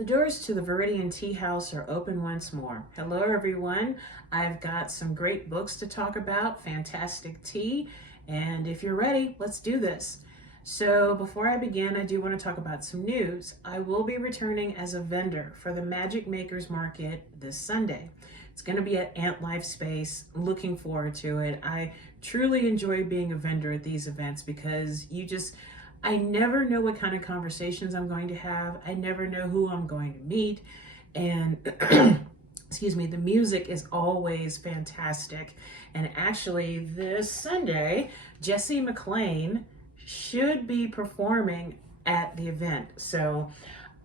The doors to the Viridian Tea House are open once more. Hello everyone. I've got some great books to talk about, fantastic tea, and if you're ready, let's do this. So before I begin, I do want to talk about some news. I will be returning as a vendor for the Magic Makers Market this Sunday. It's going to be at Ant Life Space. Looking forward to it. I truly enjoy being a vendor at these events because I never know what kind of conversations I'm going to have. I never know who I'm going to meet. And excuse me, the music is always fantastic. And actually this Sunday, Jesse McLean should be performing at the event. So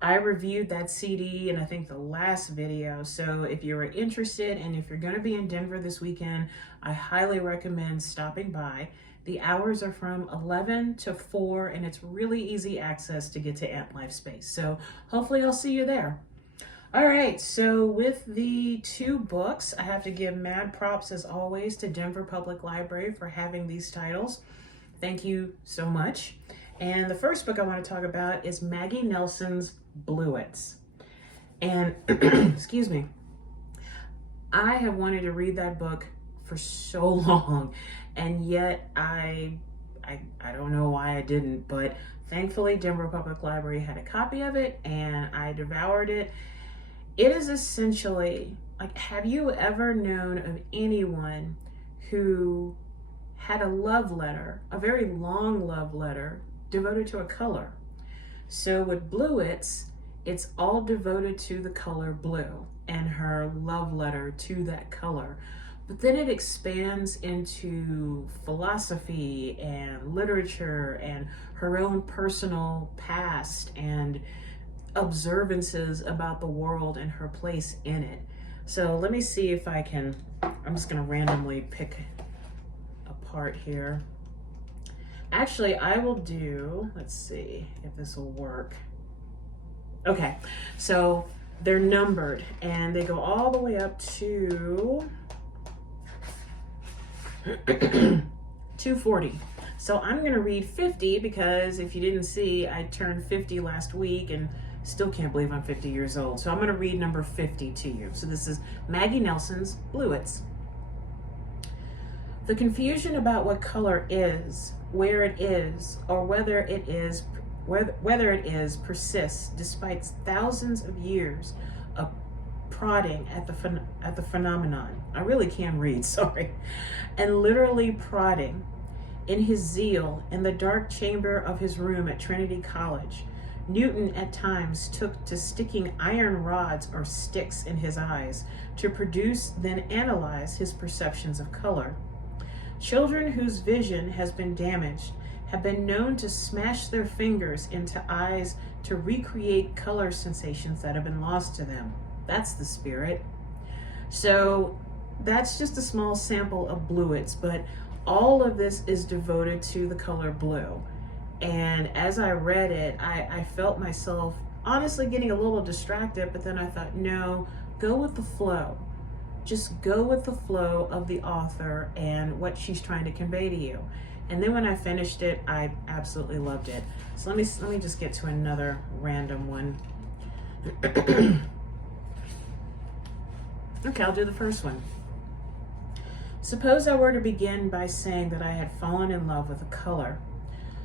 I reviewed that CD in I think the last video. So if you're interested and if you're going to be in Denver this weekend, I highly recommend stopping by. The hours are from 11 to 4 and it's really easy access to get to Ant Life Space. So hopefully I'll see you there. All right, so with the two books, I have to give mad props as always to Denver Public Library for having these titles. Thank you so much. And the first book I want to talk about is Maggie Nelson's Bluets. And excuse me, I have wanted to read that book for so long, and yet I don't know why I didn't, but thankfully Denver Public Library had a copy of it and I devoured it. It is essentially like, have you ever known of anyone who had a love letter, a very long love letter devoted to a color? So with Bluets, it's all devoted to the color blue and her love letter to that color. But then it expands into philosophy and literature and her own personal past and observances about the world and her place in it. So let me see if I can, I'm just gonna randomly pick a part here. Actually, I will do, let's see if this will work. Okay, so they're numbered and they go all the way up to 240. So I'm gonna read 50 because if you didn't see, I turned 50 last week and still can't believe I'm 50 years old. So I'm gonna read number 50 to you. So this is Maggie Nelson's Bluets. The confusion about what color is, where it is, or whether it is persists despite thousands of years of prodding at the phenomenon. I really can't read, sorry. And literally prodding. In his zeal in the dark chamber of his room at Trinity College, Newton at times took to sticking iron rods or sticks in his eyes to produce, then analyze his perceptions of color. Children whose vision has been damaged have been known to smash their fingers into eyes to recreate color sensations that have been lost to them. That's the spirit. So that's just a small sample of Bluets, but all of this is devoted to the color blue. And as I read it, I felt myself honestly getting a little distracted, but then I thought, no, go with the flow. Just go with the flow of the author and what she's trying to convey to you. And then when I finished it, I absolutely loved it. So let me just get to another random one. Okay, I'll do the first one. Suppose I were to begin by saying that I had fallen in love with a color.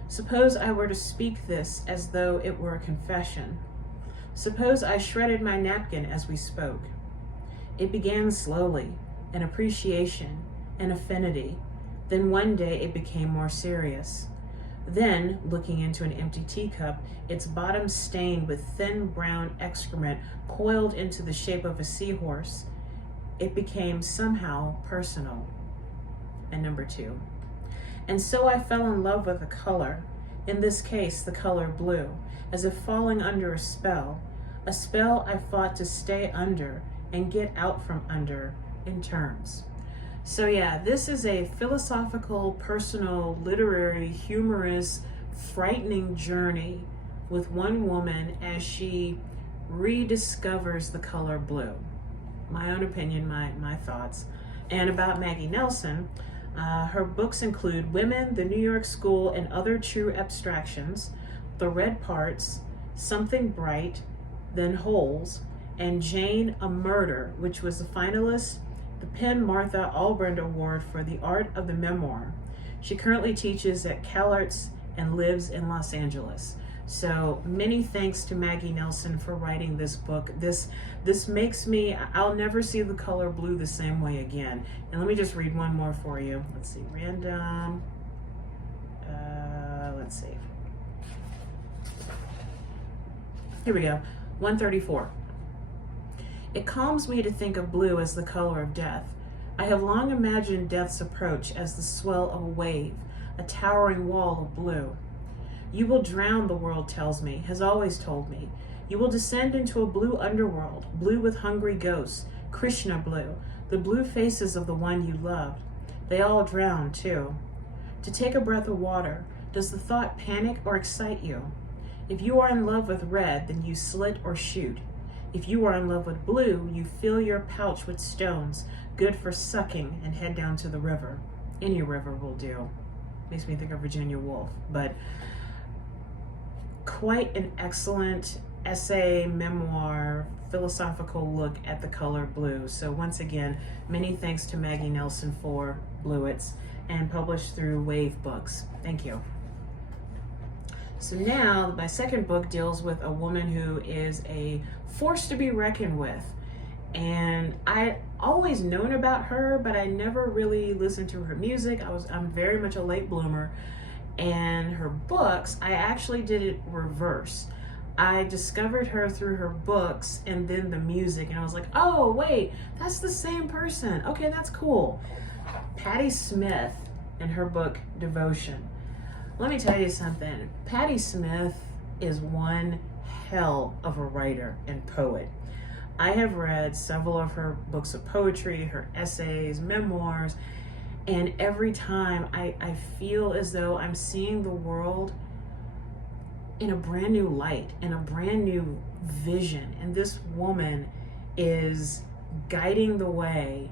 Suppose I were to speak this as though it were a confession. Suppose I shredded my napkin as we spoke. It began slowly, an appreciation, an affinity. Then one day it became more serious. Then, looking into an empty teacup, its bottom stained with thin brown excrement coiled into the shape of a seahorse, it became somehow personal. And number 2. And so I fell in love with a color, in this case the color blue, as if falling under a spell I fought to stay under and get out from under in terms. So yeah, this is a philosophical, personal, literary, humorous, frightening journey with one woman as she rediscovers the color blue. My own opinion, my thoughts. And about Maggie Nelson, her books include Women, the New York School, and Other True Abstractions, The Red Parts, Something Bright, then Holes, and Jane, a Murder, which was a finalist the Penn Martha Albrand Award for the Art of the Memoir. She currently teaches at CalArts and lives in Los Angeles. So many thanks to Maggie Nelson for writing this book. This makes me, I'll never see the color blue the same way again. And let me just read one more for you. Let's see, random, let's see. Here we go, 134. It calms me to think of blue as the color of death. I have long imagined death's approach as the swell of a wave, a towering wall of blue. You will drown, the world tells me, has always told me. You will descend into a blue underworld, blue with hungry ghosts, Krishna blue, the blue faces of the one you loved. They all drown, too. To take a breath of water, does the thought panic or excite you? If you are in love with red, then you slit or shoot. If you are in love with blue, you fill your pouch with stones, good for sucking, and head down to the river. Any river will do. Makes me think of Virginia Woolf, but quite an excellent essay, memoir, philosophical look at the color blue. So once again, many thanks to Maggie Nelson for Bluets, and published through Wave Books. Thank you. So now my second book deals with a woman who is a force to be reckoned with. And I always known about her, but I never really listened to her music. I'm very much a late bloomer. And her books, I actually did it reverse. I discovered her through her books and then the music, and I was like, oh wait, that's the same person. Okay, that's cool. Patti Smith and her book Devotion. Let me tell you something. Patti Smith is one hell of a writer and poet. I have read several of her books of poetry, her essays, memoirs, and every time I feel as though I'm seeing the world in a brand new light, in a brand new vision. And this woman is guiding the way,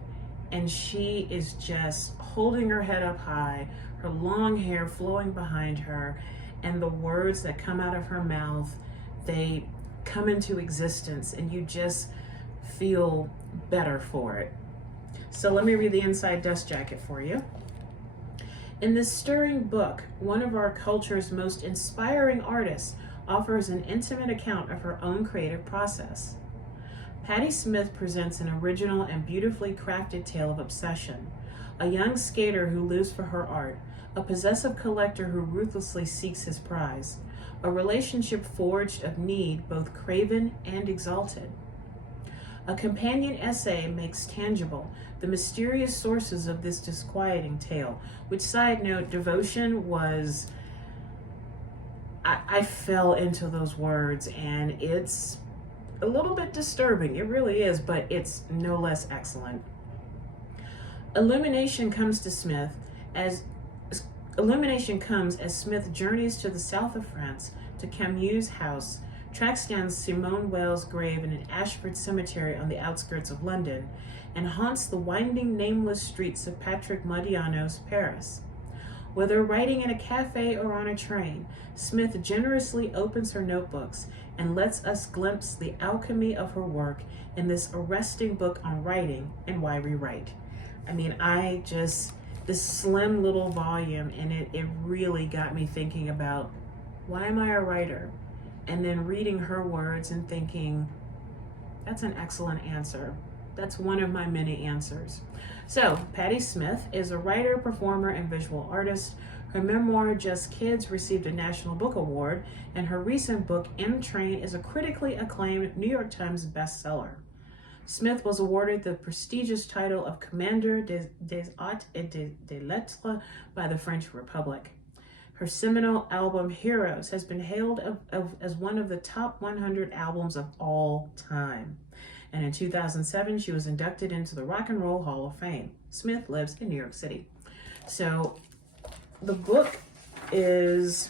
and she is just holding her head up high, her long hair flowing behind her, and the words that come out of her mouth, they come into existence, and you just feel better for it. So let me read the inside dust jacket for you. In this stirring book, one of our culture's most inspiring artists offers an intimate account of her own creative process. Patti Smith presents an original and beautifully crafted tale of obsession. A young skater who lives for her art, a possessive collector who ruthlessly seeks his prize, a relationship forged of need, both craven and exalted. A companion essay makes tangible the mysterious sources of this disquieting tale, which, side note, Devotion was, I fell into those words, and it's a little bit disturbing. It really is, but it's no less excellent. Illumination comes as Smith journeys to the south of France to Camus' house, tracks down Simone Weil's grave in an Ashford cemetery on the outskirts of London, and haunts the winding, nameless streets of Patrick Modiano's Paris. Whether writing in a cafe or on a train, Smith generously opens her notebooks and lets us glimpse the alchemy of her work in this arresting book on writing and why we write. I mean, this slim little volume, and it really got me thinking about, why am I a writer? And then reading her words and thinking, that's an excellent answer. That's one of my many answers. So, Patti Smith is a writer, performer, and visual artist. Her memoir, Just Kids, received a National Book Award, and her recent book, M Train, is a critically acclaimed New York Times bestseller. Smith was awarded the prestigious title of Commander des Arts et des Lettres by the French Republic. Her seminal album, Heroes, has been hailed as one of the top 100 albums of all time. And in 2007, she was inducted into the Rock and Roll Hall of Fame. Smith lives in New York City. So the book is,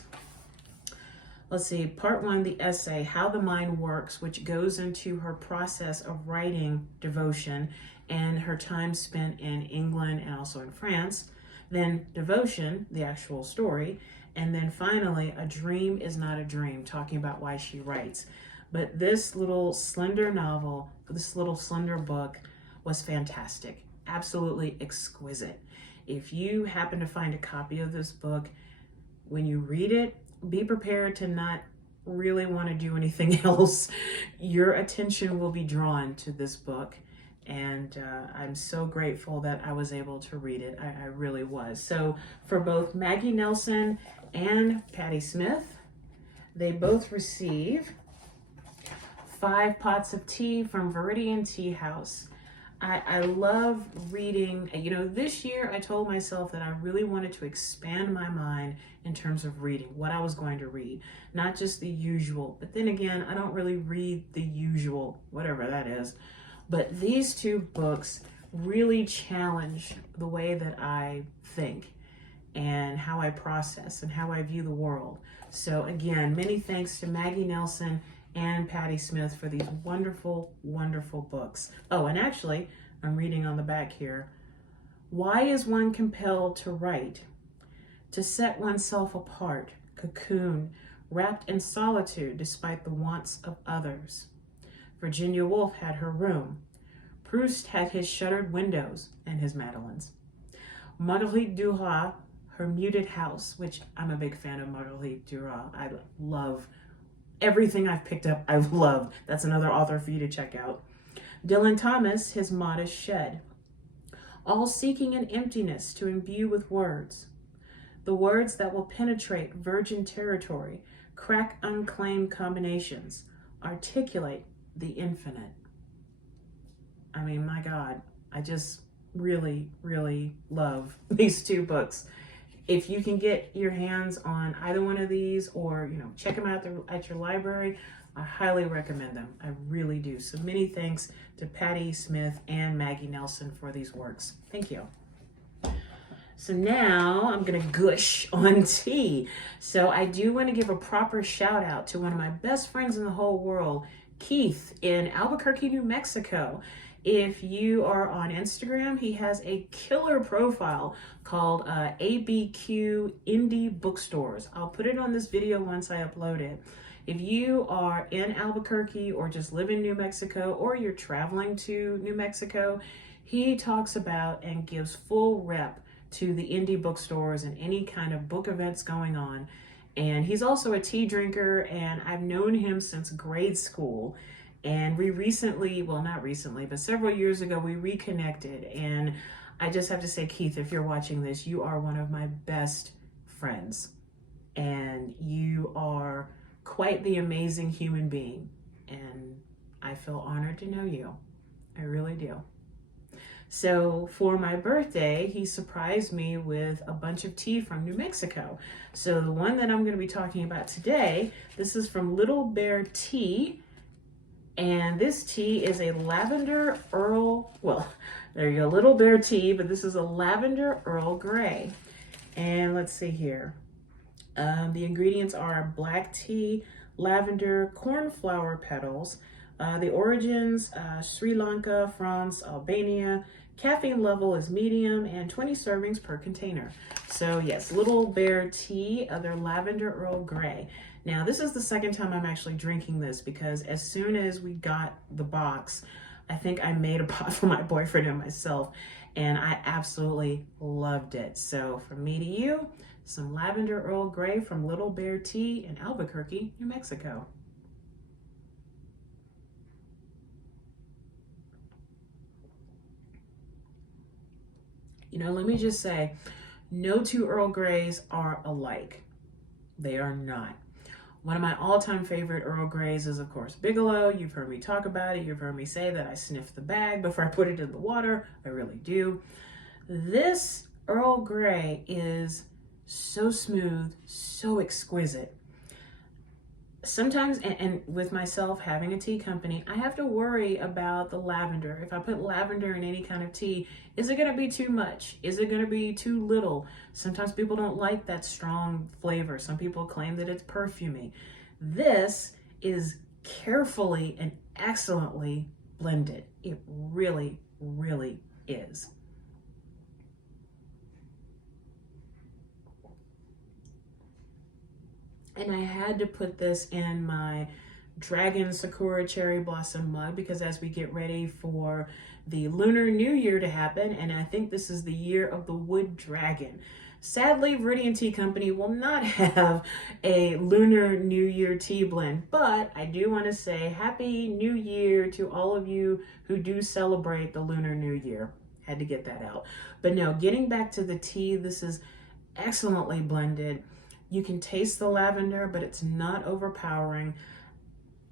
let's see, part one, the essay, How the Mind Works, which goes into her process of writing Devotion and her time spent in England and also in France. Then Devotion, the actual story. And then finally, A Dream is Not a Dream, talking about why she writes. But this little slender novel, this little slender book was fantastic, absolutely exquisite. If you happen to find a copy of this book, when you read it, be prepared to not really want to do anything else. Your attention will be drawn to this book. And I'm so grateful that I was able to read it. I really was. So for both Maggie Nelson and Patti Smith, they both receive 5 pots of tea from Viridian Tea House. I love reading. You know, this year I told myself that I really wanted to expand my mind in terms of reading, what I was going to read, not just the usual. But then again, I don't really read the usual, whatever that is. But these 2 books really challenge the way that I think and how I process and how I view the world. So again, many thanks to Maggie Nelson and Patti Smith for these wonderful, wonderful books. Oh, and actually, I'm reading on the back here. Why is one compelled to write? To set oneself apart, cocoon, wrapped in solitude despite the wants of others. Virginia Woolf had her room. Proust had his shuttered windows and his Madeleines. Marguerite Duras, her muted house, which I'm a big fan of Marguerite Duras. I love everything I've picked up, I've loved. That's another author for you to check out. Dylan Thomas, his modest shed. All seeking an emptiness to imbue with words. The words that will penetrate virgin territory, crack unclaimed combinations, articulate the infinite. I mean, my God, I just really, really love these 2 books. If you can get your hands on either one of these, or check them out at your library, I highly recommend them. I really do. So many thanks to Patti Smith and Maggie Nelson for these works. Thank you. So now I'm gonna gush on tea. So I do want to give a proper shout out to one of my best friends in the whole world, Keith in Albuquerque, New Mexico. If you are on Instagram, he has a killer profile called ABQ Indie Bookstores. I'll put it on this video once I upload it. If you are in Albuquerque or just live in New Mexico, or you're traveling to New Mexico, he talks about and gives full rep to the indie bookstores and any kind of book events going on. And he's also a tea drinker, and I've known him since grade school. And we recently, well, not recently, but several years ago, we reconnected. And I just have to say, Keith, if you're watching this, you are one of my best friends. And you are quite the amazing human being. And I feel honored to know you. I really do. So for my birthday, he surprised me with a bunch of tea from New Mexico. So the one that I'm going to be talking about today, this is from Little Bear Tea. And this tea is a lavender Earl, well, there you go, Little Bear Tea, but this is a lavender Earl Grey. And let's see here. The ingredients are black tea, lavender, cornflower petals. The origins, Sri Lanka, France, Albania. Caffeine level is medium and 20 servings per container. So yes, Little Bear Tea, their lavender Earl Grey. Now, this is the second time I'm actually drinking this, because as soon as we got the box, I think I made a pot for my boyfriend and myself, and I absolutely loved it. So from me to you, some lavender Earl Grey from Little Bear Tea in Albuquerque, New Mexico. Let me just say, no 2 Earl Greys are alike. They are not. One of my all-time favorite Earl Greys is, of course, Bigelow. You've heard me talk about it. You've heard me say that I sniff the bag before I put it in the water. I really do. This Earl Grey is so smooth, so exquisite. Sometimes, and with myself having a tea company, I have to worry about the lavender. If I put lavender in any kind of tea, is it going to be too much? Is it going to be too little? Sometimes people don't like that strong flavor. Some people claim that it's perfumey. This is carefully and excellently blended. It really, really is. And I had to put this in my dragon sakura cherry blossom mug, because as we get ready for the Lunar New Year to happen, and I think this is the year of the wood dragon. Sadly, Viridian Tea Company will not have a Lunar New Year tea blend, but I do want to say Happy New Year to all of you who do celebrate the Lunar New Year. Had to get that out. But no, getting back to the tea, this is excellently blended. You can taste the lavender, but it's not overpowering.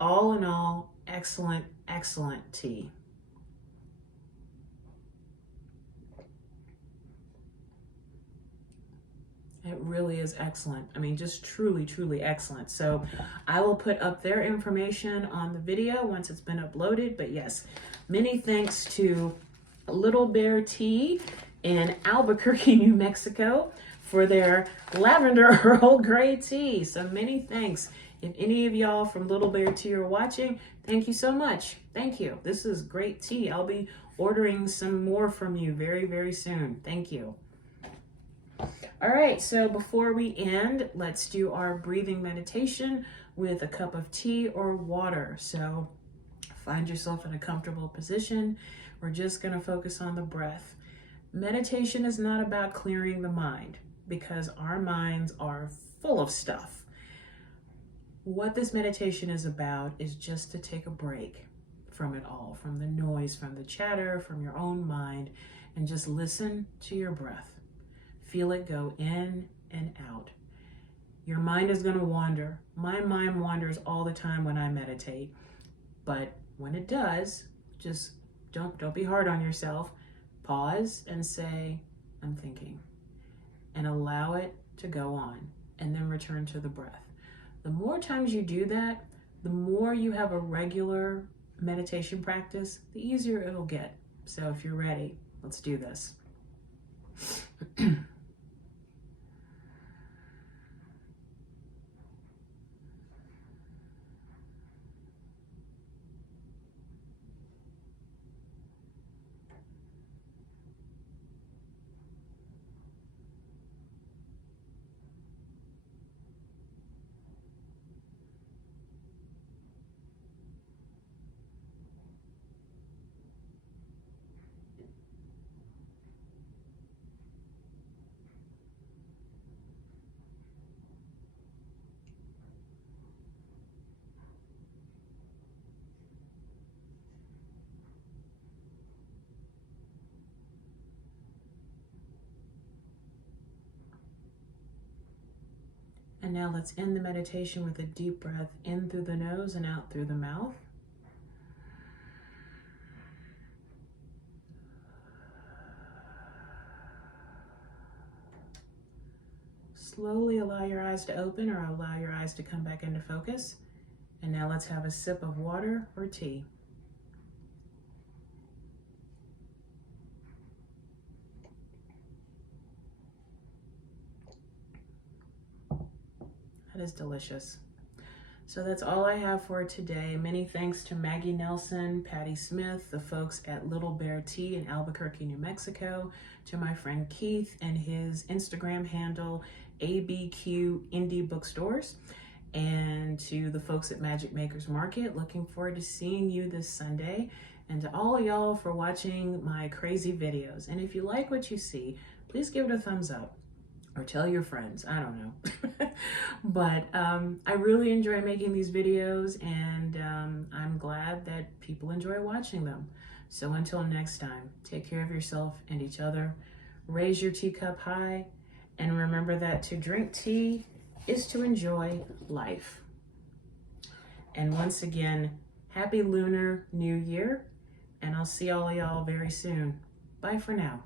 All in all, excellent, excellent tea. It really is excellent. I mean, just truly, truly excellent. So I will put up their information on the video once it's been uploaded. But yes, many thanks to Little Bear Tea in Albuquerque, New Mexico for their lavender Earl Grey tea. So many thanks. If any of y'all from Little Bear Tea are watching, thank you so much. Thank you. This is great tea. I'll be ordering some more from you very, very soon. Thank you. All right, so before we end, let's do our breathing meditation with a cup of tea or water. So find yourself in a comfortable position. We're just going to focus on the breath. Meditation is not about clearing the mind, because our minds are full of stuff. What this meditation is about is just to take a break from it all, from the noise, from the chatter, from your own mind, and just listen to your breath. Feel it go in and out. Your mind is going to wander. My mind wanders all the time when I meditate. But when it does, just don't be hard on yourself. Pause and say, I'm thinking. And allow it to go on. And then return to the breath. The more times you do that, the more you have a regular meditation practice, the easier it'll get. So if you're ready, let's do this. And now let's end the meditation with a deep breath in through the nose and out through the mouth. Slowly allow your eyes to open or allow your eyes to come back into focus. And now let's have a sip of water or tea. That is delicious. So that's all I have for today. Many thanks to Maggie Nelson, Patti Smith, the folks at Little Bear Tea in Albuquerque, New Mexico, to my friend Keith and his Instagram handle, ABQ Indie Bookstores, and to the folks at Magic Makers Market. Looking forward to seeing you this Sunday, and to all of y'all for watching my crazy videos. And if you like what you see, please give it a thumbs up. Or tell your friends, I don't know. But I really enjoy making these videos, and I'm glad that people enjoy watching them. So until next time, take care of yourself and each other. Raise your teacup high, and remember that to drink tea is to enjoy life. And once again, happy Lunar New Year, and I'll see all of y'all very soon. Bye for now.